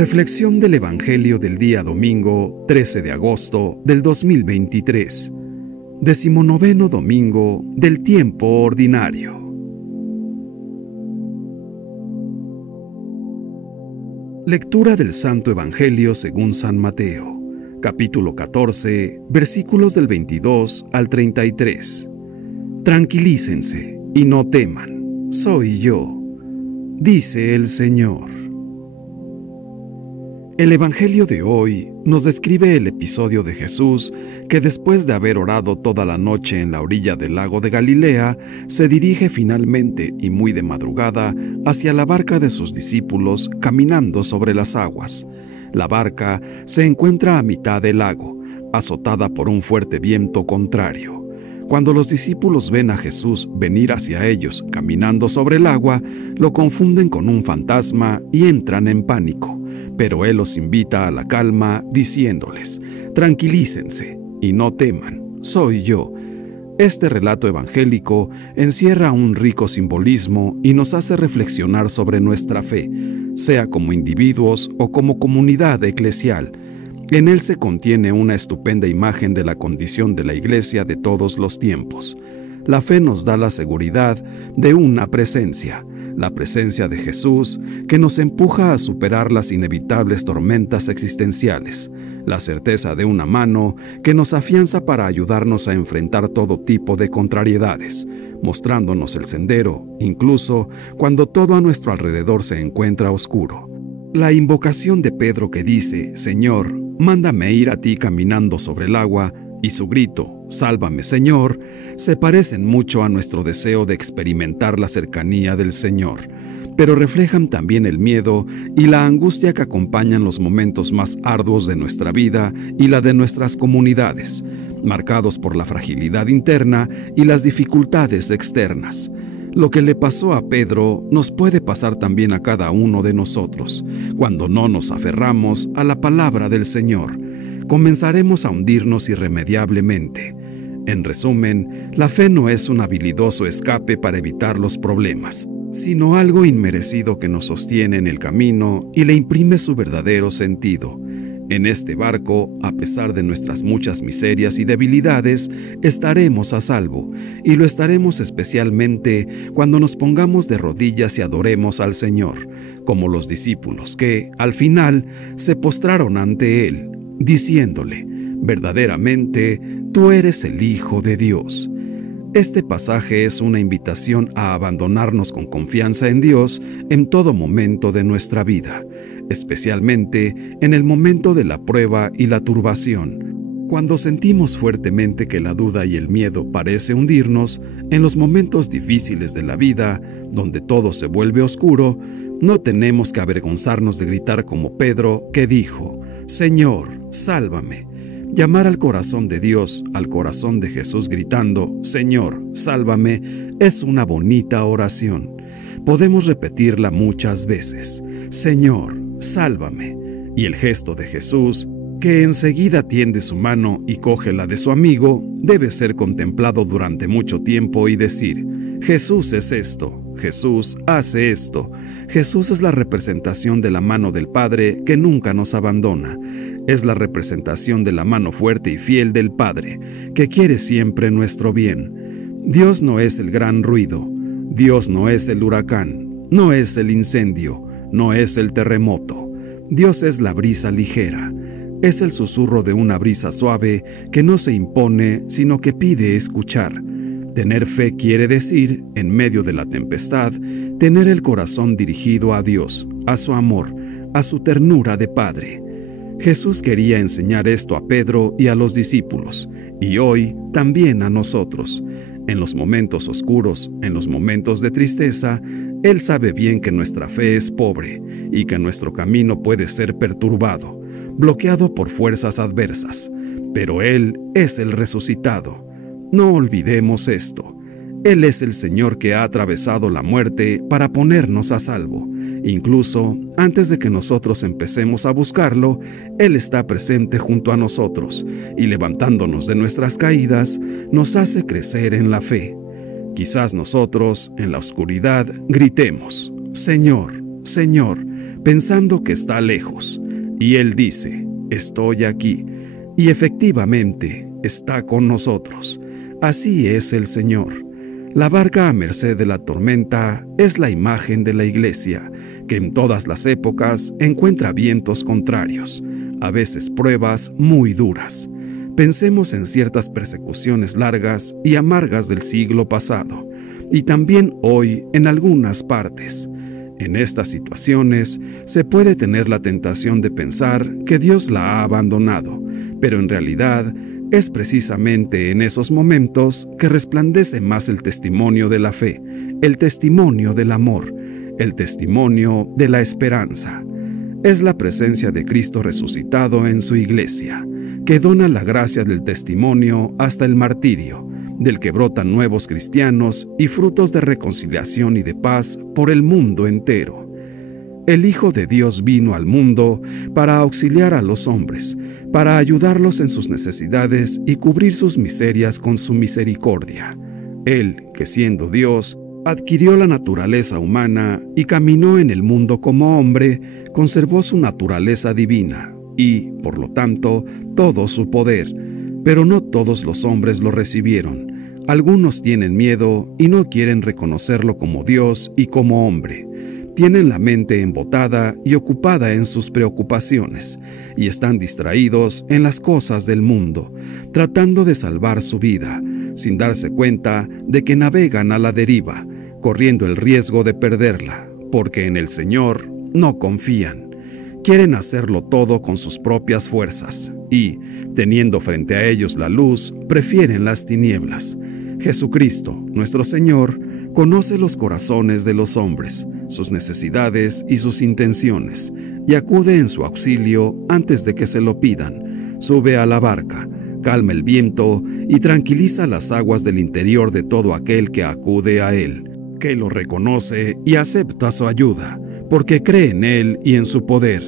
Reflexión del Evangelio del día domingo 13 de agosto del 2023, 19º domingo del tiempo ordinario. Lectura del Santo Evangelio según San Mateo, capítulo 14, versículos del 22 al 33. Tranquilícense y no teman, soy yo, dice el Señor. El Evangelio de hoy nos describe el episodio de Jesús que después de haber orado toda la noche en la orilla del lago de Galilea, se dirige finalmente y muy de madrugada hacia la barca de sus discípulos caminando sobre las aguas. La barca se encuentra a mitad del lago, azotada por un fuerte viento contrario. Cuando los discípulos ven a Jesús venir hacia ellos caminando sobre el agua, lo confunden con un fantasma y entran en pánico. Pero Él los invita a la calma, diciéndoles: tranquilícense y no teman, soy yo. Este relato evangélico encierra un rico simbolismo y nos hace reflexionar sobre nuestra fe, sea como individuos o como comunidad eclesial. En él se contiene una estupenda imagen de la condición de la Iglesia de todos los tiempos. La fe nos da la seguridad de una presencia, la presencia de Jesús, que nos empuja a superar las inevitables tormentas existenciales, la certeza de una mano que nos afianza para ayudarnos a enfrentar todo tipo de contrariedades, mostrándonos el sendero, incluso cuando todo a nuestro alrededor se encuentra oscuro. La invocación de Pedro que dice: Señor, mándame ir a ti caminando sobre el agua, y su grito, sálvame Señor, se parecen mucho a nuestro deseo de experimentar la cercanía del Señor, pero reflejan también el miedo y la angustia que acompañan los momentos más arduos de nuestra vida y la de nuestras comunidades, marcados por la fragilidad interna y las dificultades externas. Lo que le pasó a Pedro nos puede pasar también a cada uno de nosotros, cuando no nos aferramos a la palabra del Señor. Comenzaremos a hundirnos irremediablemente. En resumen, la fe no es un habilidoso escape para evitar los problemas, sino algo inmerecido que nos sostiene en el camino y le imprime su verdadero sentido. En este barco, a pesar de nuestras muchas miserias y debilidades, estaremos a salvo, y lo estaremos especialmente cuando nos pongamos de rodillas y adoremos al Señor, como los discípulos que, al final, se postraron ante Él, diciéndole: verdaderamente, tú eres el Hijo de Dios. Este pasaje es una invitación a abandonarnos con confianza en Dios en todo momento de nuestra vida, especialmente en el momento de la prueba y la turbación. Cuando sentimos fuertemente que la duda y el miedo parece hundirnos, en los momentos difíciles de la vida, donde todo se vuelve oscuro, no tenemos que avergonzarnos de gritar como Pedro, que dijo: Señor, sálvame. Llamar al corazón de Dios, al corazón de Jesús gritando: Señor, sálvame, es una bonita oración. Podemos repetirla muchas veces: Señor, sálvame. Y el gesto de Jesús, que enseguida tiende su mano y coge la de su amigo, debe ser contemplado durante mucho tiempo y decir: Jesús es esto, Jesús hace esto. Jesús es la representación de la mano del Padre que nunca nos abandona. Es la representación de la mano fuerte y fiel del Padre, que quiere siempre nuestro bien. Dios no es el gran ruido, Dios no es el huracán, no es el incendio, no es el terremoto. Dios es la brisa ligera, es el susurro de una brisa suave que no se impone, sino que pide escuchar. Tener fe quiere decir, en medio de la tempestad, tener el corazón dirigido a Dios, a su amor, a su ternura de Padre. Jesús quería enseñar esto a Pedro y a los discípulos, y hoy también a nosotros. En los momentos oscuros, en los momentos de tristeza, Él sabe bien que nuestra fe es pobre y que nuestro camino puede ser perturbado, bloqueado por fuerzas adversas, pero Él es el resucitado. No olvidemos esto. Él es el Señor que ha atravesado la muerte para ponernos a salvo. Incluso antes de que nosotros empecemos a buscarlo, Él está presente junto a nosotros y levantándonos de nuestras caídas, nos hace crecer en la fe. Quizás nosotros, en la oscuridad, gritemos: Señor, Señor, pensando que está lejos. Y Él dice, estoy aquí. Y efectivamente está con nosotros. Así es el Señor. La barca a merced de la tormenta es la imagen de la Iglesia, que en todas las épocas encuentra vientos contrarios, a veces pruebas muy duras. Pensemos en ciertas persecuciones largas y amargas del siglo pasado, y también hoy en algunas partes. En estas situaciones se puede tener la tentación de pensar que Dios la ha abandonado, pero en realidad es precisamente en esos momentos que resplandece más el testimonio de la fe, el testimonio del amor, el testimonio de la esperanza. Es la presencia de Cristo resucitado en su Iglesia, que dona la gracia del testimonio hasta el martirio, del que brotan nuevos cristianos y frutos de reconciliación y de paz por el mundo entero. El Hijo de Dios vino al mundo para auxiliar a los hombres, para ayudarlos en sus necesidades y cubrir sus miserias con su misericordia. Él, que siendo Dios, adquirió la naturaleza humana y caminó en el mundo como hombre, conservó su naturaleza divina y, por lo tanto, todo su poder. Pero no todos los hombres lo recibieron. Algunos tienen miedo y no quieren reconocerlo como Dios y como hombre. Tienen la mente embotada y ocupada en sus preocupaciones, y están distraídos en las cosas del mundo, tratando de salvar su vida, sin darse cuenta de que navegan a la deriva, corriendo el riesgo de perderla, porque en el Señor no confían. Quieren hacerlo todo con sus propias fuerzas, y, teniendo frente a ellos la luz, prefieren las tinieblas. Jesucristo, nuestro Señor, conoce los corazones de los hombres, sus necesidades y sus intenciones, y acude en su auxilio antes de que se lo pidan. Sube a la barca, calma el viento y tranquiliza las aguas del interior de todo aquel que acude a él, que lo reconoce y acepta su ayuda, porque cree en él y en su poder.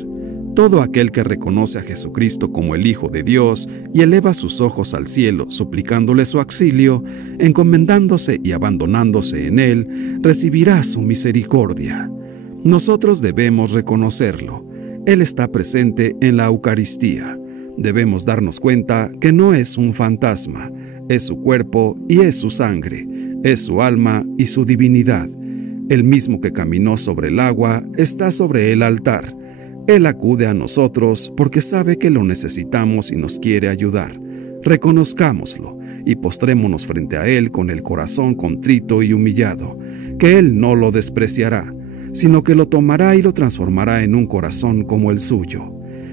Todo aquel que reconoce a Jesucristo como el Hijo de Dios y eleva sus ojos al cielo, suplicándole su auxilio, encomendándose y abandonándose en Él, recibirá su misericordia. Nosotros debemos reconocerlo. Él está presente en la Eucaristía. Debemos darnos cuenta que no es un fantasma, es su cuerpo y es su sangre, es su alma y su divinidad. El mismo que caminó sobre el agua está sobre el altar. Él acude a nosotros porque sabe que lo necesitamos y nos quiere ayudar. Reconozcámoslo y postrémonos frente a Él con el corazón contrito y humillado, que Él no lo despreciará, sino que lo tomará y lo transformará en un corazón como el suyo.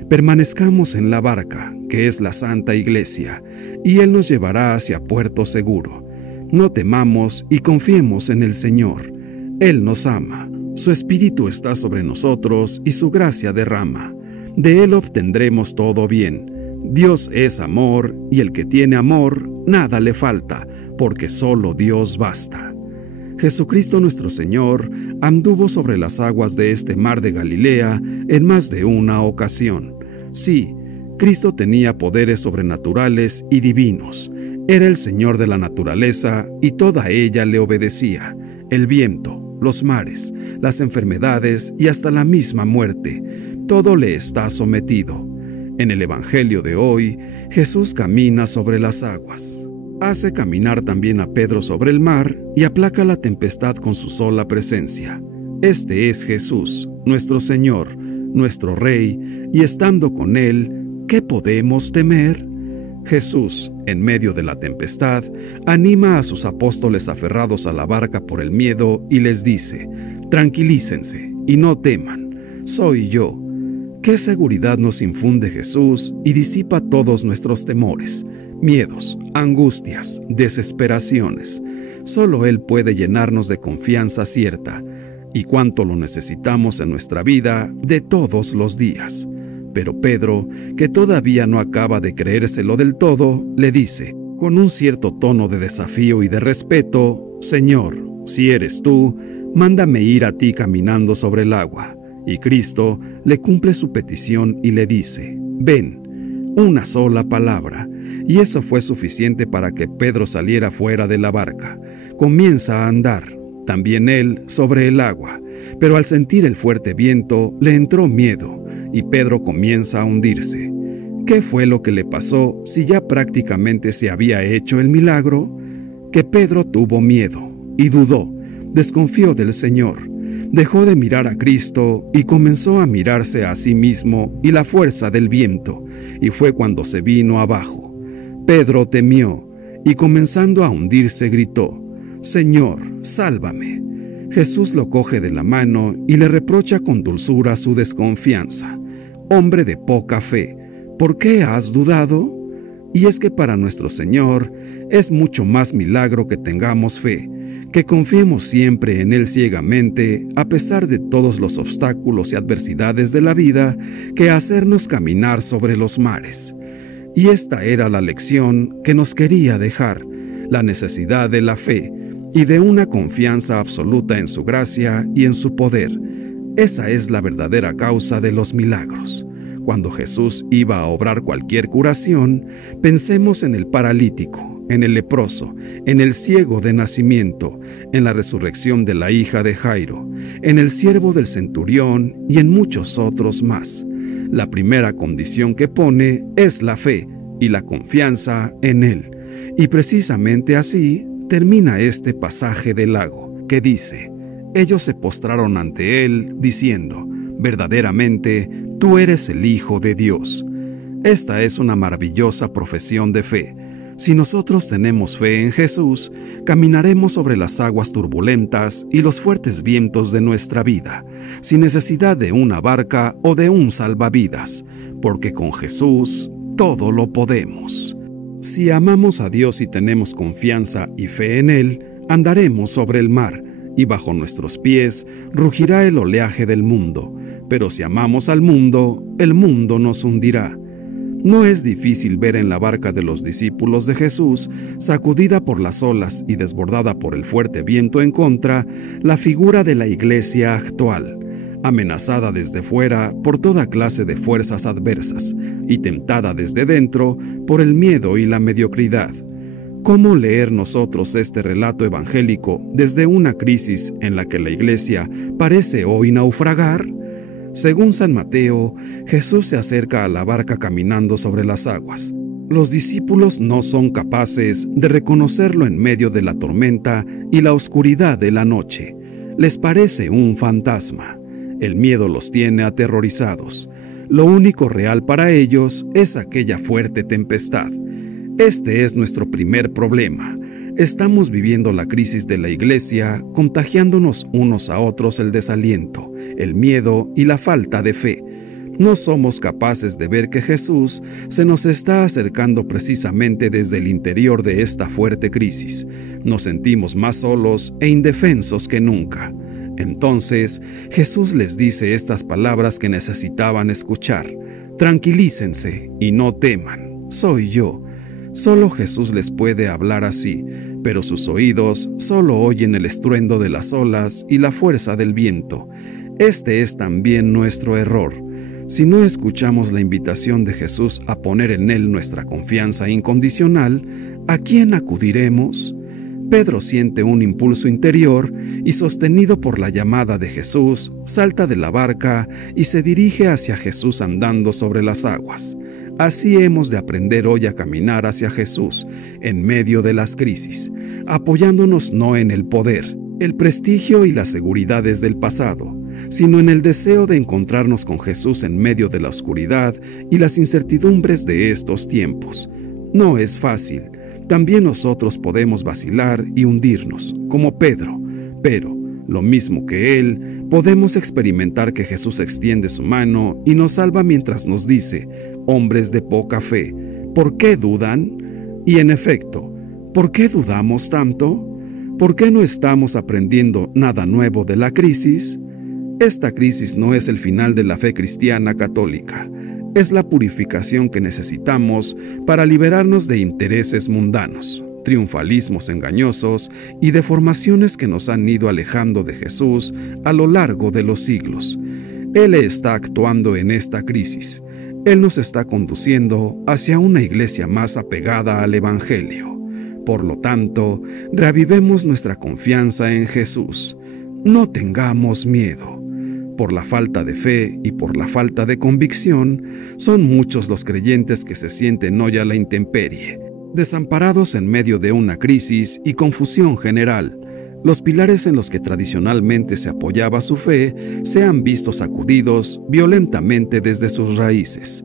Permanezcamos en la barca, que es la Santa Iglesia, y Él nos llevará hacia puerto seguro. No temamos y confiemos en el Señor. Él nos ama. Su Espíritu está sobre nosotros y su gracia derrama. De Él obtendremos todo bien. Dios es amor, y el que tiene amor, nada le falta, porque solo Dios basta. Jesucristo nuestro Señor anduvo sobre las aguas de este mar de Galilea en más de una ocasión. Sí, Cristo tenía poderes sobrenaturales y divinos. Era el Señor de la naturaleza y toda ella le obedecía. El viento, los mares, las enfermedades y hasta la misma muerte, todo le está sometido. En el Evangelio de hoy, Jesús camina sobre las aguas. Hace caminar también a Pedro sobre el mar y aplaca la tempestad con su sola presencia. Este es Jesús, nuestro Señor, nuestro Rey, y estando con Él, ¿qué podemos temer? Jesús, en medio de la tempestad, anima a sus apóstoles aferrados a la barca por el miedo y les dice: tranquilícense y no teman, soy yo. ¿Qué seguridad nos infunde Jesús y disipa todos nuestros temores, miedos, angustias, desesperaciones? Solo Él puede llenarnos de confianza cierta, y cuánto lo necesitamos en nuestra vida de todos los días. Pero Pedro, que todavía no acaba de creérselo del todo, le dice, con un cierto tono de desafío y de respeto: Señor, si eres tú, mándame ir a ti caminando sobre el agua. Y Cristo le cumple su petición y le dice: ven. Una sola palabra, y eso fue suficiente para que Pedro saliera fuera de la barca. Comienza a andar, también él, sobre el agua, pero al sentir el fuerte viento le entró miedo y Pedro comienza a hundirse. ¿Qué fue lo que le pasó si ya prácticamente se había hecho el milagro? Que Pedro tuvo miedo y dudó, desconfió del Señor, dejó de mirar a Cristo y comenzó a mirarse a sí mismo y la fuerza del viento, y fue cuando se vino abajo. Pedro temió y comenzando a hundirse gritó: «Señor, sálvame». Jesús lo coge de la mano y le reprocha con dulzura su desconfianza. «Hombre de poca fe, ¿por qué has dudado?». Y es que para nuestro Señor es mucho más milagro que tengamos fe, que confiemos siempre en Él ciegamente a pesar de todos los obstáculos y adversidades de la vida, que hacernos caminar sobre los mares. Y esta era la lección que nos quería dejar, la necesidad de la fe y de una confianza absoluta en su gracia y en su poder. Esa es la verdadera causa de los milagros. Cuando Jesús iba a obrar cualquier curación, pensemos en el paralítico, en el leproso, en el ciego de nacimiento, en la resurrección de la hija de Jairo, en el siervo del centurión y en muchos otros más. La primera condición que pone es la fe y la confianza en Él. Y precisamente así termina este pasaje del lago, que dice: «Ellos se postraron ante Él, diciendo: verdaderamente, tú eres el Hijo de Dios». Esta es una maravillosa profesión de fe. Si nosotros tenemos fe en Jesús, caminaremos sobre las aguas turbulentas y los fuertes vientos de nuestra vida, sin necesidad de una barca o de un salvavidas, porque con Jesús todo lo podemos. Si amamos a Dios y tenemos confianza y fe en Él, andaremos sobre el mar, y bajo nuestros pies rugirá el oleaje del mundo. Pero si amamos al mundo, el mundo nos hundirá. No es difícil ver en la barca de los discípulos de Jesús, sacudida por las olas y desbordada por el fuerte viento en contra, la figura de la iglesia actual, amenazada desde fuera por toda clase de fuerzas adversas y tentada desde dentro por el miedo y la mediocridad. ¿Cómo leer nosotros este relato evangélico desde una crisis en la que la iglesia parece hoy naufragar? Según San Mateo, Jesús se acerca a la barca caminando sobre las aguas. Los discípulos no son capaces de reconocerlo en medio de la tormenta y la oscuridad de la noche. Les parece un fantasma. El miedo los tiene aterrorizados. Lo único real para ellos es aquella fuerte tempestad. Este es nuestro primer problema. Estamos viviendo la crisis de la iglesia, contagiándonos unos a otros el desaliento, el miedo y la falta de fe. No somos capaces de ver que Jesús se nos está acercando precisamente desde el interior de esta fuerte crisis. Nos sentimos más solos e indefensos que nunca. Entonces, Jesús les dice estas palabras que necesitaban escuchar: «Tranquilícense y no teman, soy yo». Solo Jesús les puede hablar así, pero sus oídos solo oyen el estruendo de las olas y la fuerza del viento. Este es también nuestro error. Si no escuchamos la invitación de Jesús a poner en Él nuestra confianza incondicional, ¿a quién acudiremos? Pedro siente un impulso interior y, sostenido por la llamada de Jesús, salta de la barca y se dirige hacia Jesús andando sobre las aguas. Así hemos de aprender hoy a caminar hacia Jesús en medio de las crisis, apoyándonos no en el poder, el prestigio y las seguridades del pasado, sino en el deseo de encontrarnos con Jesús en medio de la oscuridad y las incertidumbres de estos tiempos. No es fácil. También nosotros podemos vacilar y hundirnos, como Pedro, pero, lo mismo que él, podemos experimentar que Jesús extiende su mano y nos salva mientras nos dice: «Hombres de poca fe, ¿por qué dudan?». Y en efecto, ¿por qué dudamos tanto? ¿Por qué no estamos aprendiendo nada nuevo de la crisis? Esta crisis no es el final de la fe cristiana católica. Es la purificación que necesitamos para liberarnos de intereses mundanos, triunfalismos engañosos y deformaciones que nos han ido alejando de Jesús a lo largo de los siglos. Él está actuando en esta crisis. Él nos está conduciendo hacia una iglesia más apegada al Evangelio. Por lo tanto, reavivemos nuestra confianza en Jesús. no tengamos miedo. Por la falta de fe y por la falta de convicción, son muchos los creyentes que se sienten hoy a la intemperie, desamparados en medio de una crisis y confusión general. Los pilares en los que tradicionalmente se apoyaba su fe se han visto sacudidos violentamente desde sus raíces.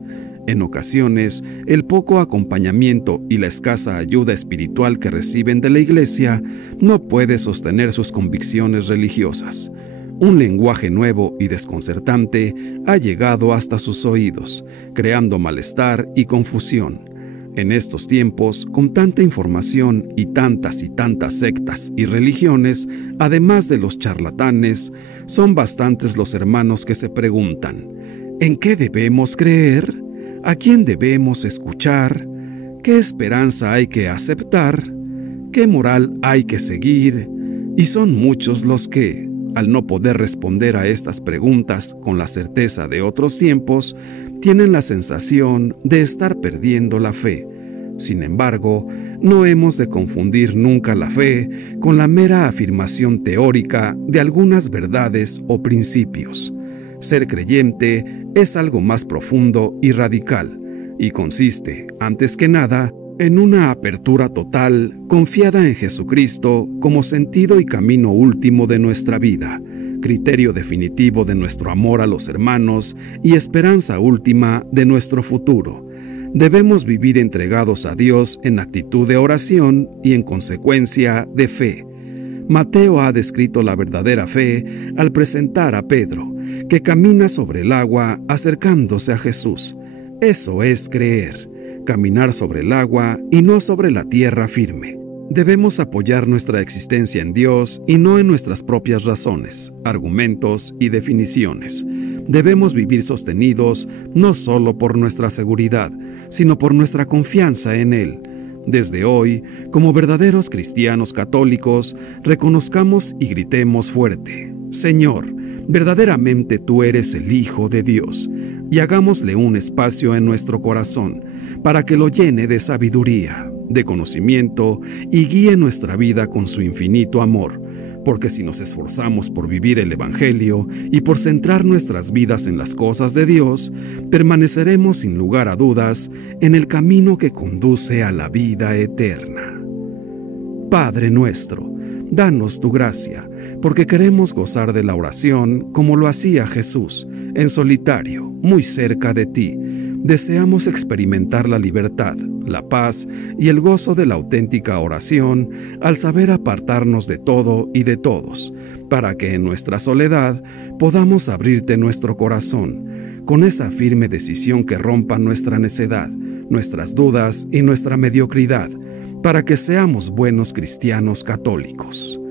En ocasiones, el poco acompañamiento y la escasa ayuda espiritual que reciben de la Iglesia no puede sostener sus convicciones religiosas. Un lenguaje nuevo y desconcertante ha llegado hasta sus oídos, creando malestar y confusión. En estos tiempos, con tanta información y tantas sectas y religiones, además de los charlatanes, son bastantes los hermanos que se preguntan: ¿en qué debemos creer? ¿A quién debemos escuchar? ¿Qué esperanza hay que aceptar? ¿Qué moral hay que seguir? Y son muchos los que, al no poder responder a estas preguntas con la certeza de otros tiempos, tienen la sensación de estar perdiendo la fe. Sin embargo, no hemos de confundir nunca la fe con la mera afirmación teórica de algunas verdades o principios. Ser creyente es algo más profundo y radical, y consiste, antes que nada, en una apertura total, confiada en Jesucristo como sentido y camino último de nuestra vida, criterio definitivo de nuestro amor a los hermanos y esperanza última de nuestro futuro. Debemos vivir entregados a Dios en actitud de oración y en consecuencia de fe. Mateo ha descrito la verdadera fe al presentar a Pedro, que camina sobre el agua acercándose a Jesús. Eso es creer, caminar sobre el agua y no sobre la tierra firme. Debemos apoyar nuestra existencia en Dios y no en nuestras propias razones, argumentos y definiciones. Debemos vivir sostenidos no solo por nuestra seguridad, sino por nuestra confianza en Él. Desde hoy, como verdaderos cristianos católicos, reconozcamos y gritemos fuerte: Señor, verdaderamente tú eres el Hijo de Dios, y hagámosle un espacio en nuestro corazón para que lo llene de sabiduría, de conocimiento y guíe nuestra vida con su infinito amor, porque si nos esforzamos por vivir el Evangelio y por centrar nuestras vidas en las cosas de Dios, permaneceremos sin lugar a dudas en el camino que conduce a la vida eterna. Padre nuestro, danos tu gracia, porque queremos gozar de la oración como lo hacía Jesús, en solitario, muy cerca de ti. Deseamos experimentar la libertad, la paz y el gozo de la auténtica oración al saber apartarnos de todo y de todos, para que en nuestra soledad podamos abrirte nuestro corazón, con esa firme decisión que rompa nuestra necedad, nuestras dudas y nuestra mediocridad, para que seamos buenos cristianos católicos.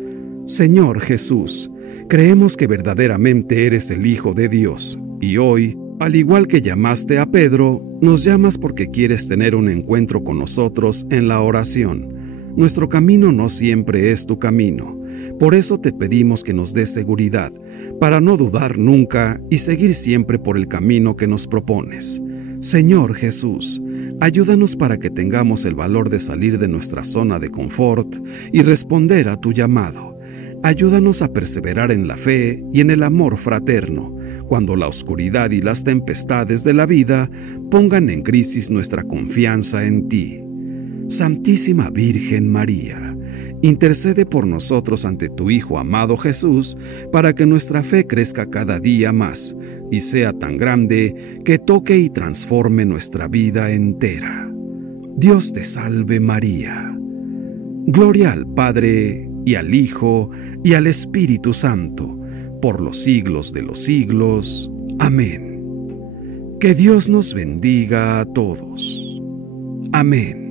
Señor Jesús, creemos que verdaderamente eres el Hijo de Dios, y hoy, al igual que llamaste a Pedro, nos llamas porque quieres tener un encuentro con nosotros en la oración. Nuestro camino no siempre es tu camino. Por eso te pedimos que nos des seguridad, para no dudar nunca y seguir siempre por el camino que nos propones. Señor Jesús, ayúdanos para que tengamos el valor de salir de nuestra zona de confort y responder a tu llamado. Ayúdanos a perseverar en la fe y en el amor fraterno, cuando la oscuridad y las tempestades de la vida pongan en crisis nuestra confianza en ti. Santísima Virgen María, intercede por nosotros ante tu Hijo amado Jesús, para que nuestra fe crezca cada día más y sea tan grande que toque y transforme nuestra vida entera. Dios te salve María. Gloria al Padre, y al Hijo, y al Espíritu Santo, por los siglos de los siglos. Amén. Que Dios nos bendiga a todos. Amén.